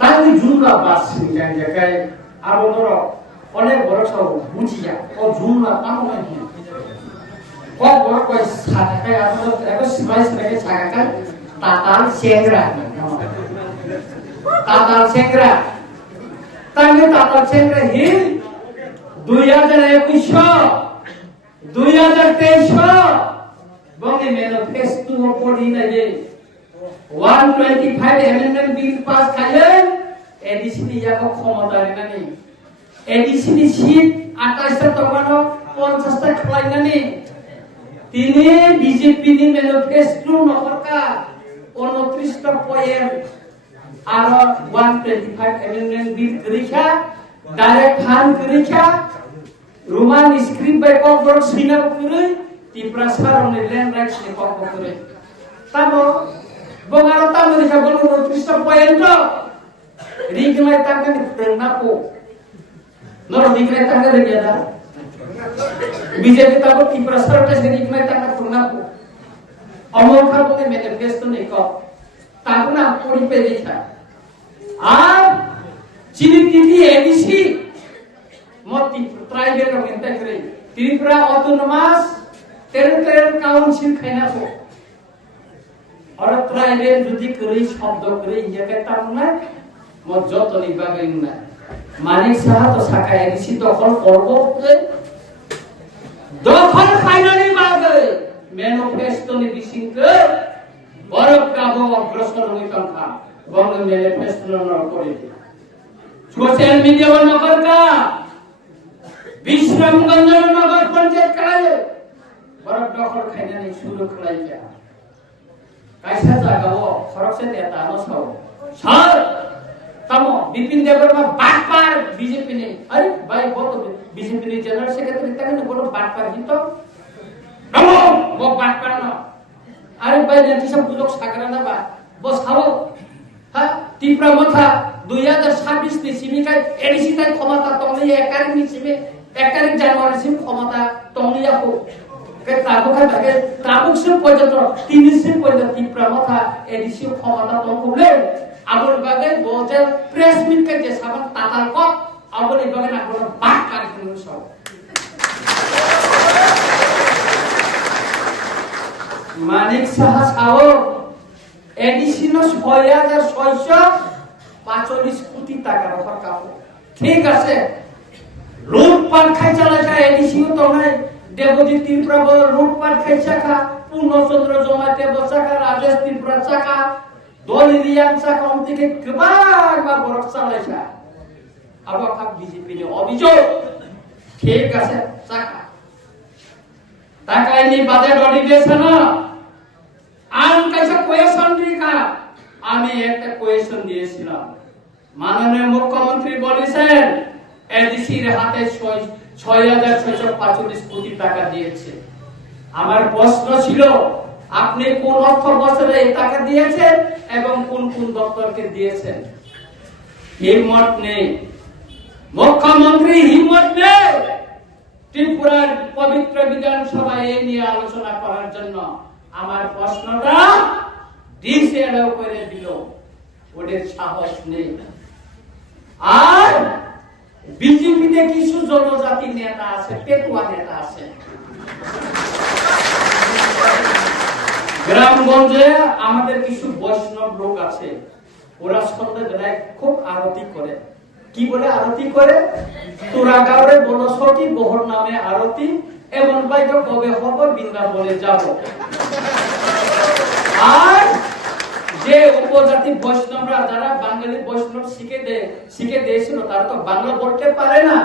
তাই জুমলা বাস জায়গায় আরো ধরো অনেক বড় সব বুঝিয়া ও জুমলা তামো নাকি ক বড় কই সাথে আসলে এক সিমাই সিমাই ছাগাকা তাতাল সেংরা তাতাল সেংরা তাই তাতাল সেংরা হিল 2021 2023 বঙ্গে ম্যানিফেস্টো পড়ি না যে 125 amendment bill pass খাইলেন এডিসিডি ইয়াক ক্ষমতা নেনানি এডিসিডি সিট 28টা তমানো 50টা খাইনানি তিনি বিজেপি নি ম্যানিফেস্টো নকরকা 29টা পয়েন্ট আর 125 amendment bill করিখা ডাইরেক্ট ফান্ড করিখা রোমান স্ক্রিপ্ট বাই কবর সিনা করে ত্রিপ্রাসার অনে ল্যান্ড রাইটস নি কবর করে তাবো বঙ্গাল তামনি খাবল 29টা পয়েন্ট রিগলাই তাকে তেনাপো নর রিগলাই তাকে দেয়া বিজেপি তাবো ত্রিপ্রাসার তে রিগলাই তাকে তেনাপো অমর খাবতে ম্যানিফেস্টো নি ক তাবো না পড়ি পে দেখা আর চিনিতি এডিসি মতি ট্রাইবেল রকেন্টা করে ত্রিপুরা অটোনমাস টেরিটরিয়াল কাউন্সিল খাইনাপো আর ট্রাইবেল যদি করে শব্দ করে ইয়াকে তামনা মজ্জত নিবাগে না মানিক সাহা তো সাকা এডিসি দখল করব দখল ফাইনালি বাগে ম্যানিফেস্টো নি বিসিংকে বরফ কাবো অগ্রসর হইতাম খা বঙ্গ ম্যানিফেস্টো ন করে সোশ্যাল মিডিয়া নগর কা বিশ্রামগঞ্জ নগর পঞ্চায়েত কালে বরফ দখল খাইনা নি শুরু করাইয়া কাইসা জাগাও সরকসে দেতা নসাও স্যার তামো বিপিন দেববর্মা বাটপার বিজেপি নে আরে ভাই বলো বিজেপি নে জেনারেল সেক্রেটারি তাকে না বলো বাটপার হিতো তামো ও বাটপার না আরে ভাই নেতি সব লোক সাগরা না বা বস খাও হ্যাঁ ত্রিপুরা মাথা 2026 তে সিমিকাই এডিসি তাই ক্ষমতা তংলি একারি নিছিমে 1 জানুয়ারি সিম ক্ষমতা তংলি আপো কে তাবুকা থাকে তাবুকসে পর্যন্ত 30 পর্যন্ত ত্রিপুরা মাথা এডিসি ক্ষমতা তংলে আবল বাগে বজে প্রেস মিট কে যে সাবান তাতাল ক আবল বাগে না কোনো বাট কাটন সব Manik Saha Sao ADC no 6645 কোটি টাকার অফার কাপো ঠিক আছে লুটপাট খাই চালা যায় এডিসি তো নাই দেবজিৎ ত্রিপুরা বড় লুটপাট খাই চাকা পূর্ণচন্দ্র জমাতে বসাকা রাজেশ ত্রিপুরা চাকা দলিলিয়ান চাকা থেকে কবার বা বড় চালাইছা আবার কাপ বিজেপি নে অভিযোগ ঠিক আছে চাকা টাকা নি বাজেট অডিটেশন আন কাছে কোয়েশন দিকা আমি একটা কোয়েশন দিয়েছিলাম মাননীয় মুখ্যমন্ত্রী বলেছেন এডিসির হাতে 6645 কোটি টাকা দিয়েছে আমার প্রশ্ন ছিল আপনি কোন অর্থ বছরে এই টাকা দিয়েছেন এবং কোন কোন দপ্তরকে দিয়েছেন হিম্মত নেই মুখ্যমন্ত্রী হিম্মত নেই ত্রিপুরার পবিত্র বিধানসভায় এই নিয়ে আলোচনা করার জন্য আমার প্রশ্নটা ডিসেলও করে দিল ওদের সাহস নেই আর বিজেপিতে কিছু জনজাতি নেতা আছে পেটুয়া নেতা আছে গ্রামগঞ্জে আমাদের কিছু বৈষ্ণব লোক আছে ওরা সন্ধ্যাবেলায় খুব আরতি করে কি বলে আরতি করে তোরা গাঁওরে বলসকি বহর নামে আরতি এবং বাইরে কবে হব বৃন্দাবনে যাব আর যে উপজাতি বৈষ্ণবরা যারা বাঙালি বৈষ্ণব শিখে দিয়েছিল তারা তো বাংলা বলতে পারে না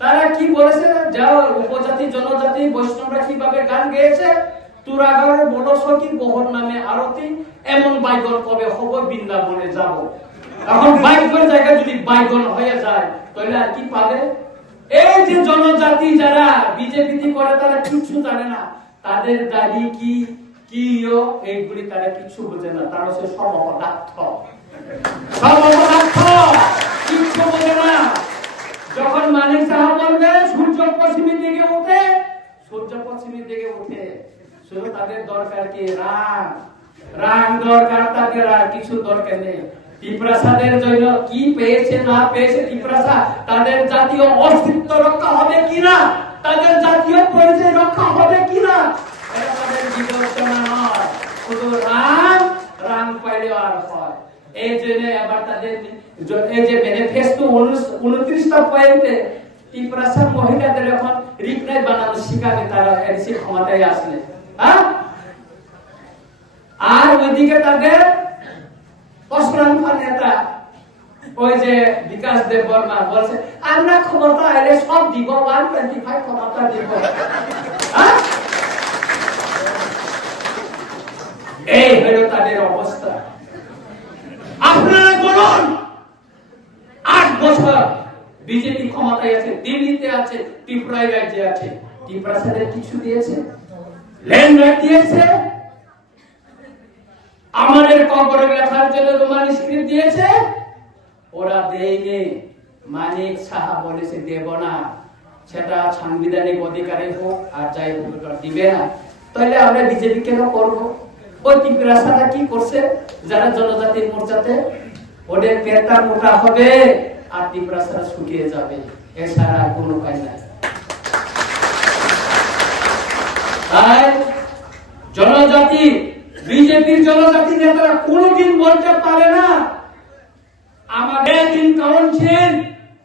তারা কি বলেছে যাও উপজাতি জনজাতি বৈষ্ণবরা কিভাবে গান গেয়েছে তোরা গাঁওরে বলসকি বহর নামে আরতি এমন বাইগল কবে হব বৃন্দাবনে যাব এখন বাইগল জায়গা যদি বাইগল হয়ে যায় তাহলে আর কি পাবে এই যে জনজাতি যারা বিজেপি করে তারা কিছু জানে না তাদের দাবি কি কিও এইগুলি তারা কিছু বোঝে না তারা হচ্ছে সর্বপদার্থ কিছু বোঝে না যখন মানিক সাহা বলবে সূর্য পশ্চিমের দিকে ওঠে শুধু তাদের দরকার কি রাগ দরকার তাদের আর কিছু দরকার নেই টিপ্রাসাদের জন্য কি পেয়েছে না পেয়েছে টিপ্রাসা, তাদের জাতীয় অস্তিত্ব রক্ষা হবে কিনা, তাদের জাতীয় পরিচয় রক্ষা হবে কিনা, এটা তাদের বিবেচনা নয়। শুধু রাং পাইলে আর হয়। এই জন্য আবার তাদের এই যে ম্যানিফেস্টো 29টা পয়েন্টে টিপ্রাসা মহিলাদের এখন রিকনাই বানানো শিখাবে তারা এনসি ক্ষমতায় আসলে। হ্যাঁ, আর ওইদিকে তাদের অস্ত্রাংফা নেতা ওই যে বিকাশ দেব বর্মা বলছে আমরা ক্ষমতা এলে সব দিব, 125 ক্ষমতা দিব। এই হলো তাদের অবস্থা। আপনারা বলুন, 8 বছর বিজেপি ক্ষমতায় আছে, দিল্লিতে আছে, ত্রিপুরায় রাজ্যে আছে, ত্রিপুরাদের কিছু দিয়েছে? ল্যান্ড রাইট দিয়েছে? আমাদের কবর লেখার জন্য রোমান স্ক্রিপ্ট দিয়েছে? ওরা দেয়নি। মানিক সাহা বলেছে দেব না, সেটা সাংবিধানিক অধিকারে হোক আর যাই হোক দিবে না। তাহলে আমরা বিজেপি কেন করবো? ওই ত্রিপুরাসারা কি করছে? যারা জনজাতির মোর্চাতে, ওদের পেটটা মোটা হবে আর ত্রিপুরাসারা শুকিয়ে যাবে, এছাড়া কোনো উপায় নাই। তাই জনজাতি, বিজেপির জনজাতি নেতারা কোনদিন বলতে পারে না আমাদের দিন কাউন্সিল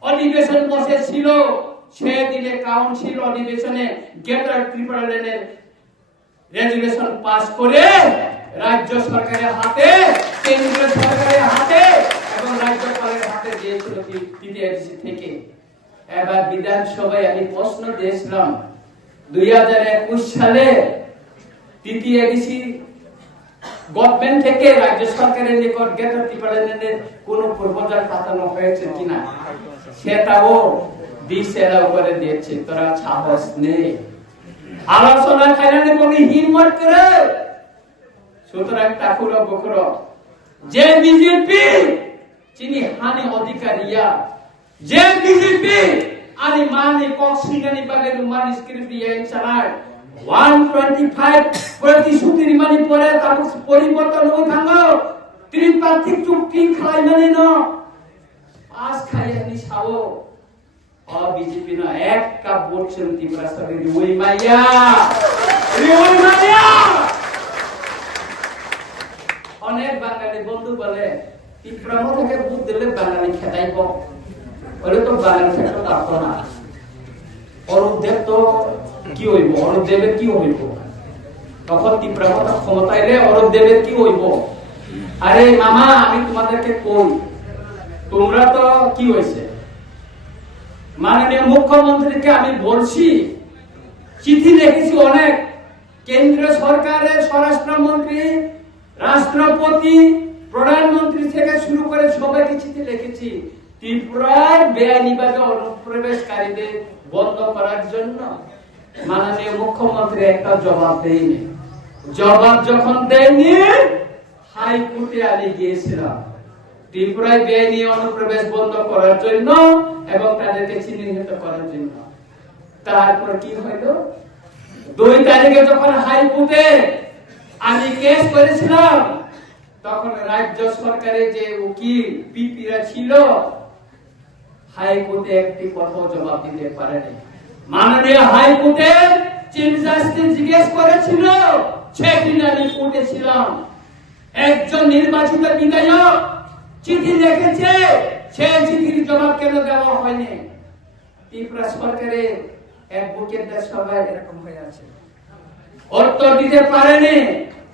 অধিবেশন বসেছিল, সেদিনে কাউন্সিল অধিবেশনে গ্রেটার ত্রিপুরা লেনের রেজুলেশন পাস করে রাজ্য সরকারের হাতে, কেন্দ্রীয় সরকারের হাতে এবং রাজ্যপালের হাতে দিয়েছিল টিটিআইডিসি থেকে। এবার বিধানসভায় আমি প্রশ্ন দিয়েছিলাম 2021 সালে টিটিআইডিসি গভর্নমেন্ট থেকে রাজ্য সরকারের নিকট গ্রেটার ত্রিপুরা লেনের কোন প্রপোজাল পাঠানো হয়েছে কিনা, সেটাও দিশেরা করে দিয়েছে। তোরা সাহস নেই, আলোচনা খাইলে কোনো হিম্মত করে। সুতরাং ঠাকুর বকুর যে বিজেপি চিনি হানি অধিকারিয়া, যে বিজেপি আনি মানি কক্সিগানি বাগের মান স্ক্রিপ্ট দিয়ে চালায় 125 প্রতিশ্রুতির মানি পরে তার পরিবর্তন হয়ে থাকো ত্রিপাক্ষিক চুক্তি খাই মানে না পাস খাই আমি ছাও বিজেপি না এক কাপ ভোট ছিল ত্রিপুরা সরকার ওই মাইয়া অনেক বাঙালি বন্ধু বলে ত্রিপুরা থেকে ভোট দিলে বাঙালি খেদাইব, বলে তো বাঙালি খেতে পারতো না। অরূপদেব তো কি হইব, অরূপদেবের কি হইব? তখন ত্রিপুরা ক্ষমতা এলে অরূপদেবের কি হইব? আরে মামা আমি তোমাদেরকে কই, তোমরা তো কি হয়েছে, মাননীয় মুখ্যমন্ত্রীকে আমি বলছি, চিঠি লিখেছি অনেক, কেন্দ্র সরকারের স্বরাষ্ট্রমন্ত্রী, রাষ্ট্রপতি, প্রধানমন্ত্রী থেকে শুরু করে সবাইকে চিঠি লিখেছি ত্রিপুরার বেআইনিভাবে অনুপ্রবেশকারীদের বন্ধ করার জন্য। মাননীয় মুখ্যমন্ত্রী একটা জবাব দেয়নি। জবাব যখন দেয়নি, হাইকোর্টে আমি গিয়েছিলাম ত্রিপুরায় বেআইনি অনুপ্রবেশ বন্ধ করার জন্য এবং তাদেরকে চিহ্নিত করার জন্য। তারপর কি হইল, 2 তারিখে যখন হাইকোর্টে আমি কেস করেছিলাম, তখন রাজ্য সরকারের যে উকিল পিপিরা ছিল, হাইকোর্টে একটি কথাও জবাব দিতে পারেনি। মাননীয় হাইকোর্টে চিফ জাস্টিস জিজ্ঞেস করেছিল, সেদিন আমি কোর্টে ছিলাম, একজন নির্বাচিত বিধায়ক চিঠি লিখেছে, সেই চিঠির জবাব কেন দেওয়া হয়নি? ত্রিপুরা সরকারের অ্যাডভোকেটদের সবাই এরকম হয়ে আছে, উত্তর দিতে পারেনি।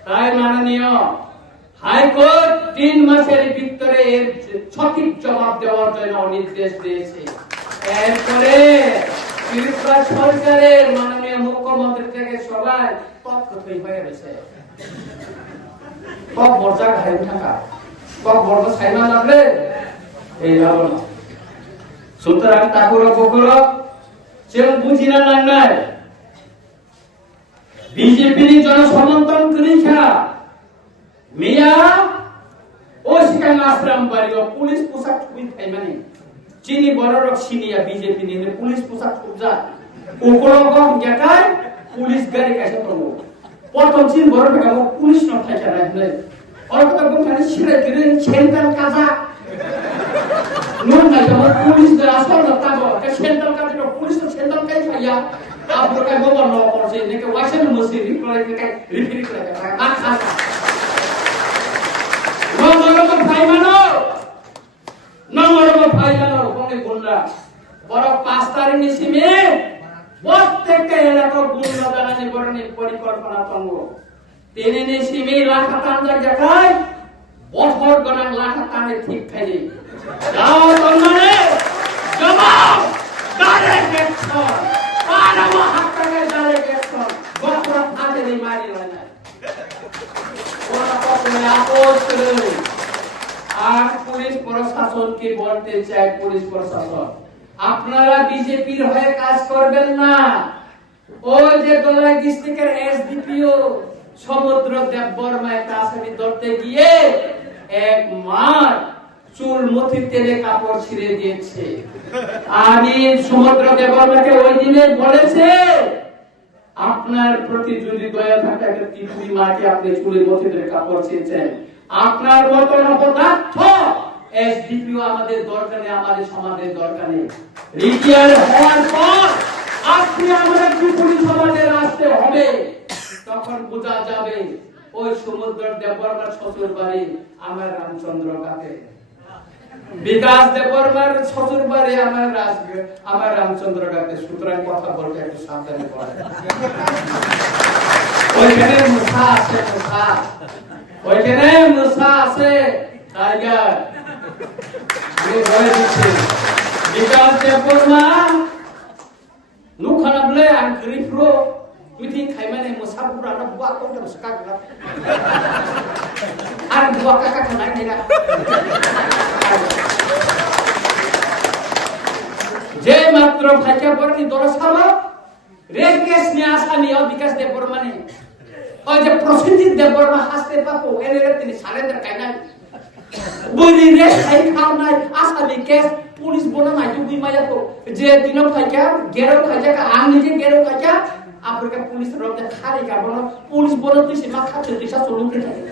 তাই মাননীয় হাইকোর্ট 3 মাসের ভিতরে এর সঠিক জবাব দেওয়ার জন্য নির্দেশ দিয়েছে। এরপরে ত্রিপুরা সরকারের মাননীয় মুখ্যমন্ত্রী থেকে সবাই তৎক্ষণাৎ হয়ে গেছে। সব মর্যাদা খাই থাকা, সব বড় সাইমা লাগলে এই হলো না। সুতরাং ঠাকুর বকুর সেও বুঝি না নাই বিজেপির জনসমর্থন করিছা মিয়া ও শিকাং আশ্রম বাড়ি পুলিশ পোশাক খুবই মানে চিনি বড় রক সিনিয়া বিজেপি নিয়ে পুলিশ পোশাক খুব যা ওকরকম গেটায় পুলিশ গাড়ি কাছে করবো প্রথম চিন বড় টাকা পুলিশ নথায় চালায় orang kita pun kan sirai kirim central kaza nun na jama police da asal na tabo ke central kaza no police to central kai saya आप लोग का वो बनना पड़े ने के वाशे में मशीन रिप्लाई के रिपेयर करेगा ना खासा नंबर फाइव मानो कोने गुंडा और 5 तारीख निसिमे প্রত্যেকটা এলাকার গুন্ডা দ্বারা নিবরণের পরিকল্পনা তঙ্গ তেনে নিসিমে লাখা তান্দার জায়গায় বছর গণাং লাখা তানে ঠিক খাইলে যাও তন্মানে জবাব ডাইরেক্ট অ্যাকশন পানামা হাক্কাকে ডাইরেক্ট অ্যাকশন বকরা ফাটে নেই মারি না ওরা কখনো আপোষ করে আর পুলিশ প্রশাসনকে বলতে চাই পুলিশ প্রশাসন আপনারা বিজেপির হয়ে কাজ করবেন না ওই যে গলায় ডিস্ট্রিক্টের এসডিপিও সমুদ্র দেববর্মা একটা আসামি ধরতে গিয়ে এক মার চুল মুঠি তেলে কাপড় ছিঁড়ে দিয়েছে আমি সমুদ্র দেববর্মাকে ওই দিনে বলেছে আপনার প্রতি যদি দয়া থাকে একটা ত্রিপুরি মাকে আপনি চুলের মুঠি তেলে কাপড় ছিঁড়েছেন আপনার মতো অপদার্থ এসডিপিও আমাদের দরকার নেই আমাদের সমাজের দরকার নেই রিটায়ার হওয়ার পর আপনি আমাদের ত্রিপুরি সমাজের আসতে হবে তখন বোঝা যাবে ওই সমুদ্র দেববর্মার শ্বশুর বাড়ি আমার রামচন্দ্র কাকে বিকাশ দেববর্মার শ্বশুর বাড়ি আমার রামচন্দ্র কাকে সুতরাং কথা বলতে একটু সাবধানে পড়ে ওইখানে মুসা আছে ওইখানে মুসা আছে টাইগার বিকাশ দেববর্মা নুখানা বলে আঙ্করিফ্রো মিটিং খাইমানে মুসাফুরা না বুয়া কোটা সকা আর বুয়া কাকা খানাই নেরা যে মাত্র ভাইকা বর্ণি দরসালো রেকেশ নি আসামি ও বিকাশ দেববর্মা নে ও যে প্রসেনজিৎ দেববর্মা হাসতে পাপো এনে তিনি সারেন্দ্র কাইনা বলি রে খাই খাও নাই আসামি কেস পুলিশ বলে নাই তুমি মায়া তো যে দিনক খাইকা গেরো খাইকা আম নিজে গেরো খাইকা আপনার পুলিশ রক্তে খারি কাবো পুলিশ বলে তুই সীমা খাচ্ছে দিশা চলুতে থাকে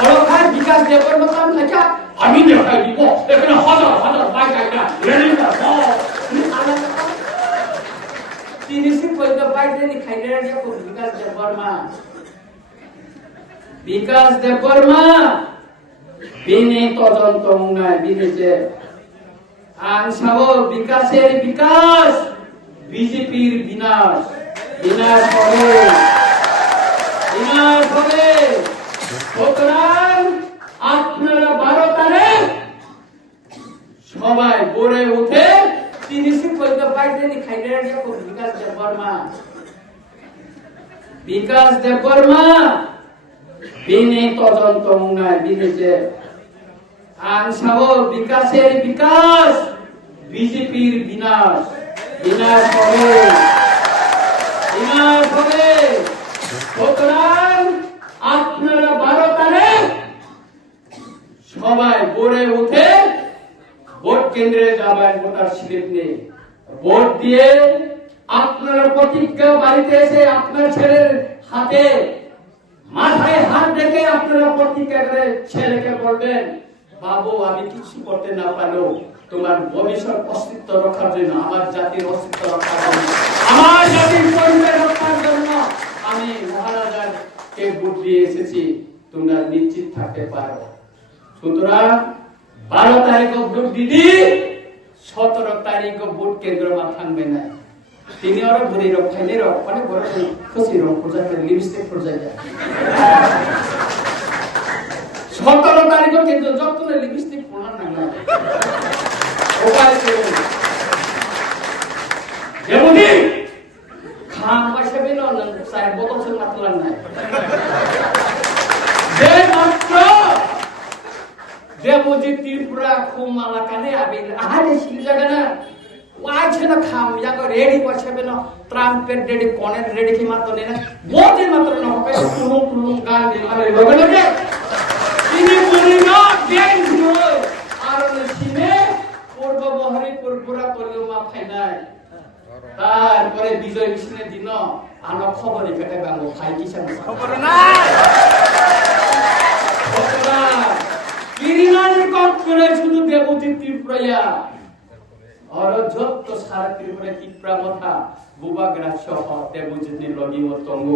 আর খাই বিকাশ দেববর্মা কাম খাইকা আমি দেখাই দিব এখানে হাজার হাজার বাইক আইনা রেডি না তিনি সে কইতো বাইক নি খাইলে রে বিকাশ দেববর্মা বিনে তদন্ত নাই বিনেছে আনসাব বিকাশের বিকাশ বিজেপির বিনাশ বিনাশ হবে সুতরাং আপনারা 12 তারিখ সবাই গড়ে উঠে তিনি সে কইতো বাইক নি খাইলে রে বিকাশ দেববর্মা বিনে তদন্ত নাই বিনেছে আনসাব বিকাশের বিকাশ বিজেপির বিনাশ বিনাশ হবে সুতরাং আপনারা 12 তারিখ সবাই গড়ে উঠে ভোট কেন্দ্রে যাবেন ভোটার স্লিপ নিয়ে ভোট দিয়ে আপনারা প্রতিজ্ঞা বাড়িতে এসে আপনার ছেলের হাতে মাথায় হাত রেখে আপনারা প্রতিজ্ঞা করে ছেলেকে বলবেন বাবু আমি কিছু করতে না পারলেও তোমার ভবিষ্যৎ অস্তিত্ব রক্ষার জন্য আমার জাতির অস্তিত্ব রক্ষার জন্য আমার জাতির পরিচয় রক্ষার জন্য আমি মহারাজাকে ভোট দিয়ে এসেছি তোমরা নিশ্চিত থাকতে পারো সুতরাং 12 তারিখ ভোট দিদি 17 তারিখ ভোট কেন্দ্র মা থাকবে না তিনি আরো ঘুরে রক্ষাইলে মানে বড় খুশি রং প্রজাকে লিপস্টিক প্রজাকে 17 তারিখ কিন্তু যত লিপস্টিক পড়া না উপায় ছিল যেমনি খান পয়সা পেল না সাইড বোতল সঙ্গে মাতলাম না যে মাত্র যেমনি ত্রিপুরা খুমালা কানে আবিল আহারে শিল জায়গা না ওয়াইছে না খাম যাগো রেডি পছবে না ট্রাম্পের রেডি কোনের রেডি কি মাত্র নেনা বহুতে মাত্র না হবে কুলুম গান দি মানে লগে লগে তিনি বলি না গেন আর সিনে পূর্ব বহরিপুর পুরা কলিও মা ফাইনাল তারপরে বিজয় মিছিলের দিন আনো খবরই কেটে বাংলো খাই কিসান খবর নাই কিরিনানি কট করে শুধু দেবতী ত্রিপুরা আর যত সারা ত্রিপুরা ত্রিপুরা মথা বুবাগ্রা সহ দেবজিৎ লগি মতঙ্গ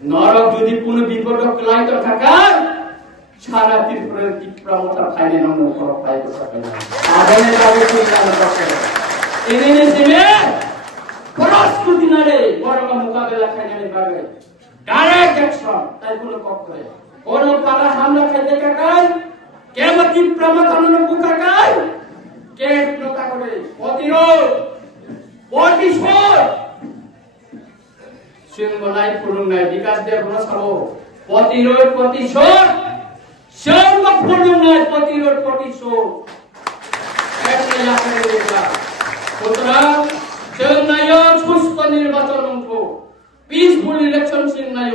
নরক যদি কোনো বিপদ ক্লাইত থাকার সারা ত্রিপুরার ত্রিপুরা মথা ফাইনে নমন কর পাই তো সকাল আগুনে যাবে কিরিনানি কট এনে দিবে প্রস্তুতি নারে বড় মোকাবেলা খাইনে পাবে ডাইরেক্ট অ্যাকশন তাই কোনো কট করে কোন পালা হামলা খাইতে কাকাই কেমন কি প্রমাণ বুকাকাই কে প্রতা করে প্রতিরোধ প্রতিশোধ সিংহলাই ফুলুংনাই বিকাশ দেব রসাবো প্রতিরোধ প্রতিশোধ সিংহ ফুলুংনাই প্রতিরোধ প্রতিশোধ এতে লাগাই দেবা সুতরাং সিংহনায় সুস্থ নির্বাচন অংশ পিসফুল ইলেকশন সিংহনায়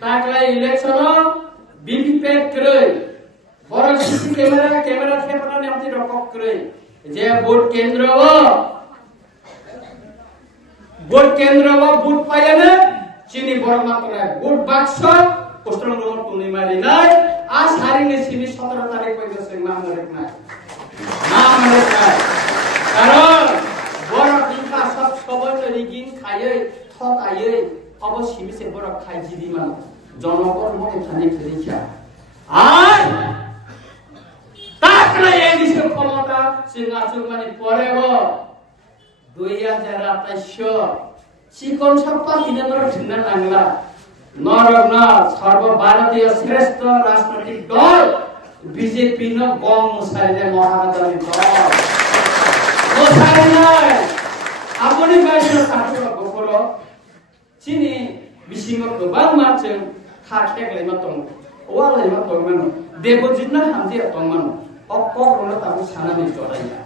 তাকলাই ইলেকশন বিপিপ্যাট করে বড় সিসি ক্যামেরা থেপনা নেমতি রকক করে যে ভোট কেন্দ্র ভোট পায় না চিনি বড় মাত্রা ভোট বাক্স পোস্টার নম্বর তুমি মারি নাই আজ হারিনি সিবি 17 তারিখ কইতেছে নাম রেখ নাই কারণ বড় বিকা সব সবাই রিগিং খাইয়ে ঠকাইয়ে অবশ্যই সে বড় খাই জিদি মান জনগণ মনে থানি ফেরিছা আর তাকলে এই দেশের ক্ষমতা সিংহাসন মানে পরে 2028 চিকন সপ্তাহ দিনে ঠিনা নাংলা নরগনা সর্বভারতীয় শ্রেষ্ঠ রাজনৈতিক দল বিজেপি ন গম মুসাইলে মহারাজানি দল মুসাই নাই আপনি বাইরে সাথে গফর চিনি বিসিং গোবাং মাচং খাটেকলে মাতং ওয়ালে মাতং মান দেবজিৎ না হামজি আতং মান অকরণ তাবু সানানি জড়াইয়া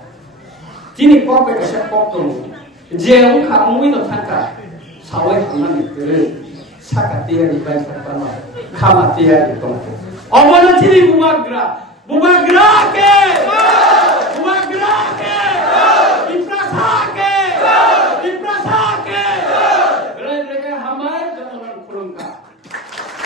চিনি পপে কাছে পপতং যে উখা মুইনো থাকা সাওয়াই খানানি করে সাকাতিয়ারি বাই সাকানা খামাতিয়ারি দং অবনা চিনি বুবাগ্রা কে